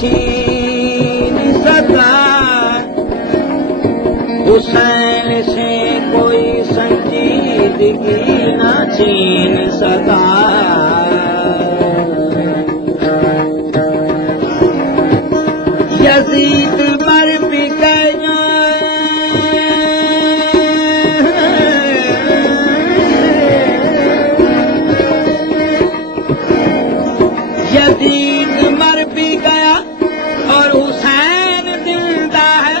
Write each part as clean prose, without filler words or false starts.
छीन सका, हुसैन से कोई संजीदगी न छीन सका। यजीद मर भी गया, यजीद मर भी गया और हुसैन जिंदा है।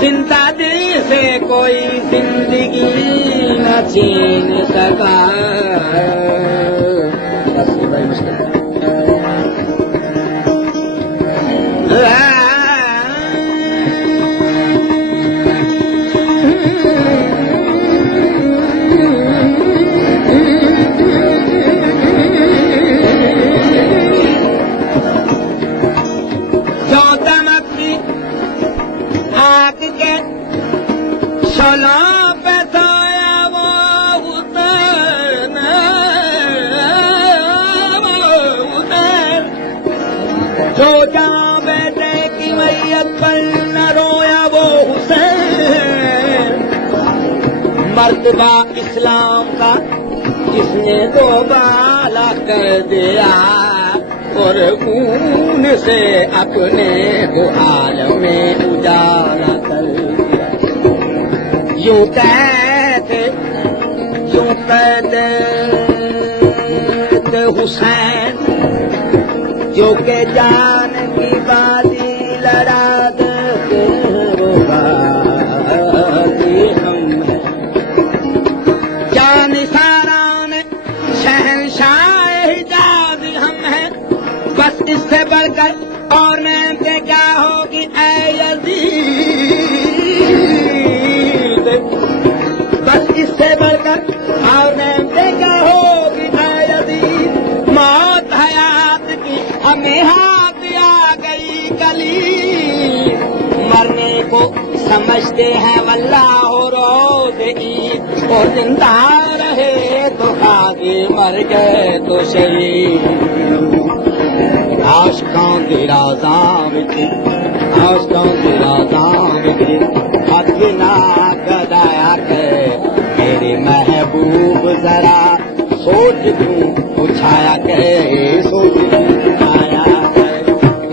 जिंदा दिल से कोई जिंदगी न छीन सका। बस ये बड़ी मुश्किल है। जो जहाँ बेटे की मैयत पर न रोया वो हुसैन। मर्तबा इस्लाम का जिसने दोबाला कर दिया और खून से अपने दो आलम में उजाला कर दिया। यूं कहते हुसैन जो के जान की बाजी लड़ा दे वो बाजी हम हैं। जान सारान शहंशाह हिजाज हम हैं। बस इससे बढ़कर और नेमते क्या होगी ऐ यजीद। बस इससे बढ़कर और नेमते क्या होगी ऐ यजीद। मौत हयात की हमें हाथ आ गई गली। मरने को समझते हैं वल्लाह रोज़ ईद। और जिंदा रहे तो खागी, मर गए तो शहीद। आशिकां दी राज़ां विच, आशिकां दी राज़ां विच हथ ना गदाया कर मेरे महबूब। जरा सोच तू उछाया करे, सोच तू उछाया करे।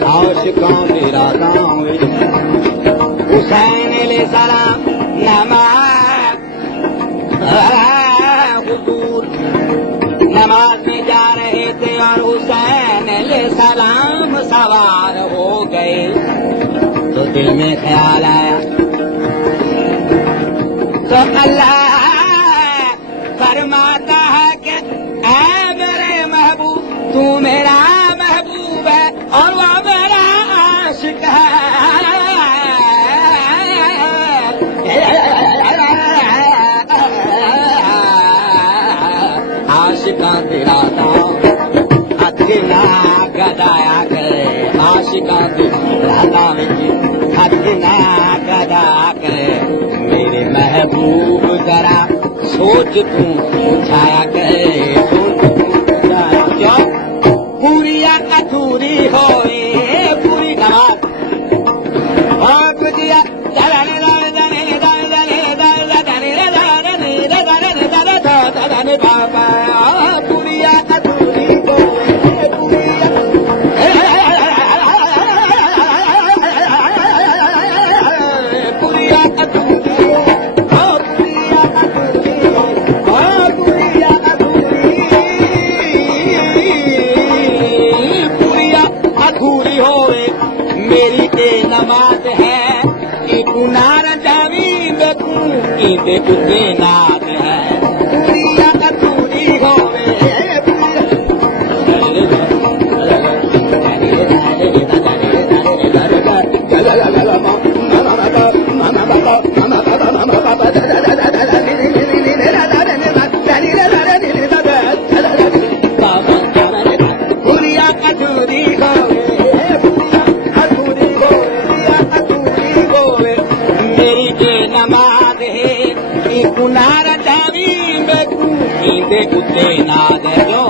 आशिकां दी राज़ां विच हुसैन ले सलाम हुजूर नमाज में जा रहे थे और हुसैन ले सलाम सवार हो गए। तो दिल में ख्याल आया तो अल्लाह फरमाता है कि ऐ मेरे महबूब तू मेरा महबूब है और वो मेरा आशिक है। आशिकां दी राज़ां हथ ना गदाया करे। आशिकां दी राज़ां विच हथ ना गदाया करे मेरे महबूब। जरा सोच तू उछाया करे, सोच तू उछाया। क्यों पूरी या अधूरी होए पूरी नमाज आप दिया बाबा पुरिया अधूरी होए पुरिया पुरिया अधूरी पुरिया अधूरी पुरिया अधूरी पुरिया अधूरी होए मेरी ते नमाज है कि गुनार जावी में तू ईदे उसे नाज है। कुत्ते नाद जो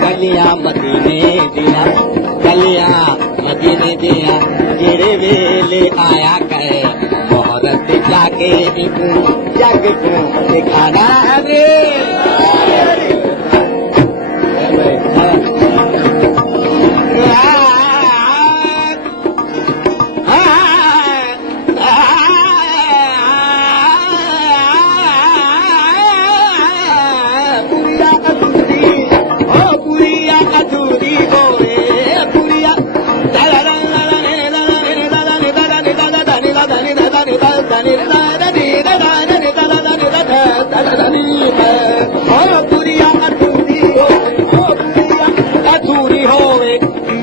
गलियां मदीने दिया, गलियां मदीने दिया। के जग को दिखाना रे।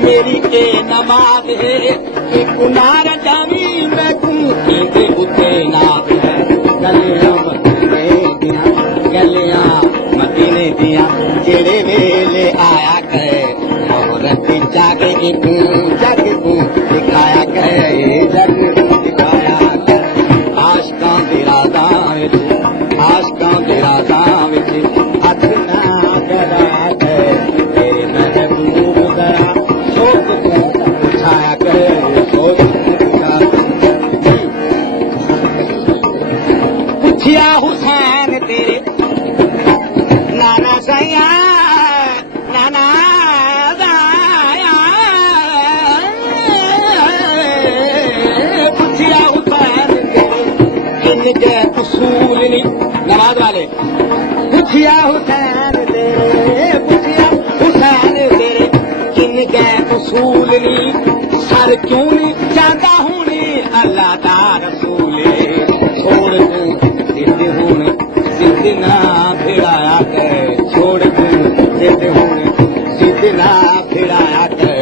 मेरी के नमाज है कि कुनार जावी मैं के उठे नाम है। गलियां मदीने दिया जेड़े वेले आया करे औरत जागे जग को दिखाया करे जग दिखाया करे। आशकां दे राज़ां विच हथ ना करा करे तेरे महबूब दरा सोच को उठाया करे सोच पूछिया हुसैन तेरे नाना सैया नाना दाया पूछिया हुसैन तेरे इनके उसूल नहीं नमाज वाले पूछिया हुसैन तेरे इनके उसूल नहीं सर क्यों नहीं चाहता हूँ अल्लाह दा रसूल छोड़ तू जिद हूँ जिद ना भिड़ाया कर छोड़ तू जिद हूँ जिद ना भिड़ाया कर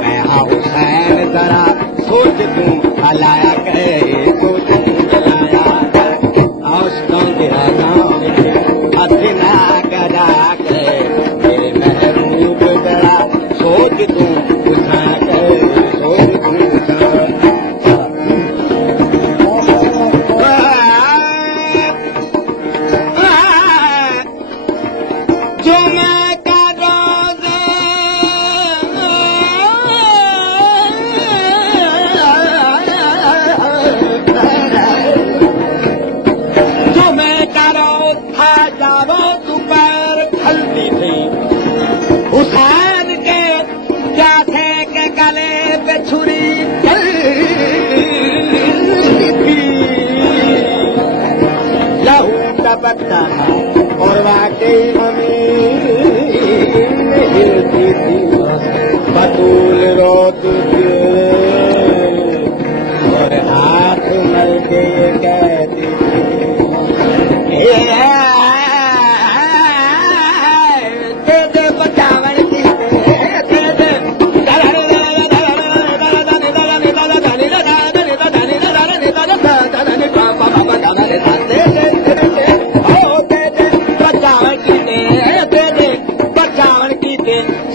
मैं हाँ हुसैन जरा सोच तू हलाया कर सोच तू जलाया कर आशिकों के राज़ां विच हथ ना कराया कर मेरे महबूब जरा सोच तू उठाया कर सोच तू हुसैन के प्यासे के गले पे छुरी लहू टपकता था और वाकई हिलती थी बतूल रोती थी और हाथ मल के ये कहती थी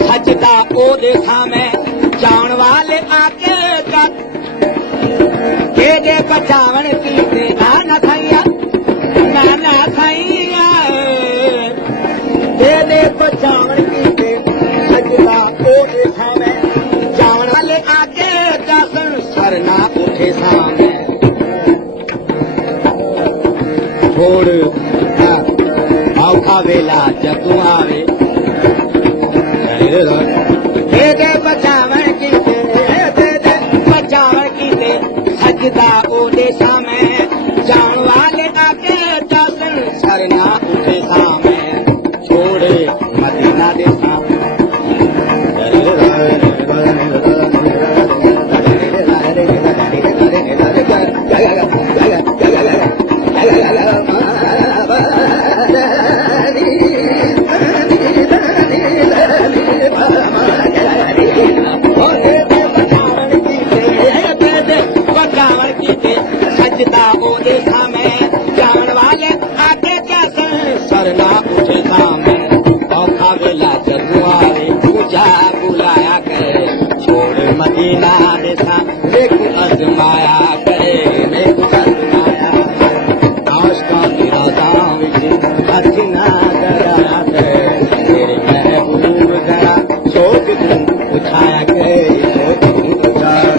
सजदा ओ देखा मैं जान वाले आके दे बचावन की नाना थैया दे बचावन की सजदा ओ देखा मैं जान वाले आके जासन सर ना उठे सामने छोड़ औखा वेला जदू आवे दे बचावन की सजदा ओ देशा में जान वाले आके जासन सर ना उठे सामे छोड़े मदीना देशा सजदा ओ देखा मैं जान वाले आके जासन सर ना उठे सामे औखा वेला जदू आवे पूजा बुलाया करे छोड़ मदीना देशा देखो अजमाया करे देखो अजमाया आशिकों के राज़ां विच हथ ना कराया करे मेरे महबूब जरा सोच तू उठाया करे सोच तू उठाया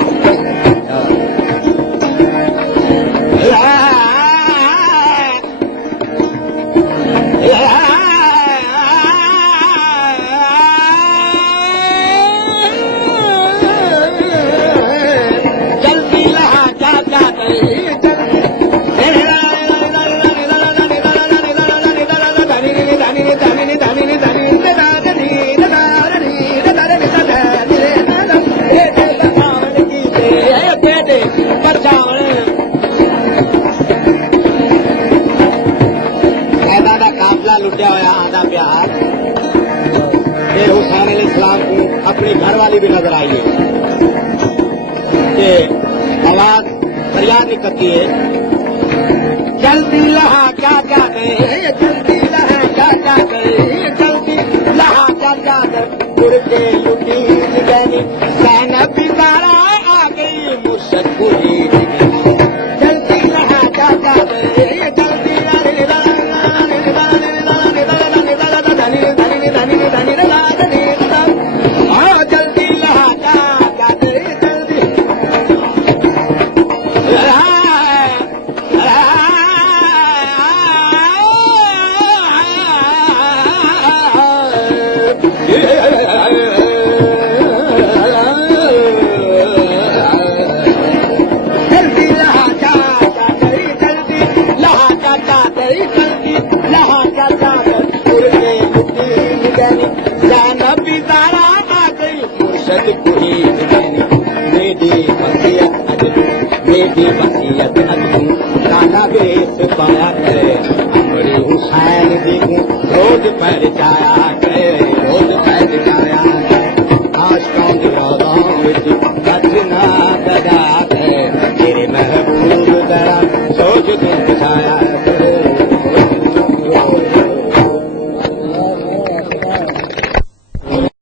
साडे बचावण कैदा दा काफला लुटिया होया आंदा प्यार ते हुसैन अलैहिस्सलाम को अपनी घरवाली भी नजर आई है कि आवाज फरियाद निकलती है जल्दी लहा क्या क्या करे जल्दी लहा क्या क्या करे जल्दी लहा क्या क्या करे उड़ के लुटी गई सैनब बिचारा आ गई मुर्शद पूरी जल्दी लहा क्या क्या करे जल्दी जल्दी लहा क्या क्या करे जल्दी मेरी वसीयत अजू काला बेस पाया करे अमरी हुसैन जी को रोज पैर जाया करे रोज पैर जाया करे आशिकों दी रौज़ों विच बचना कदा करे तेरे महबूब दरा सोच तू बचाया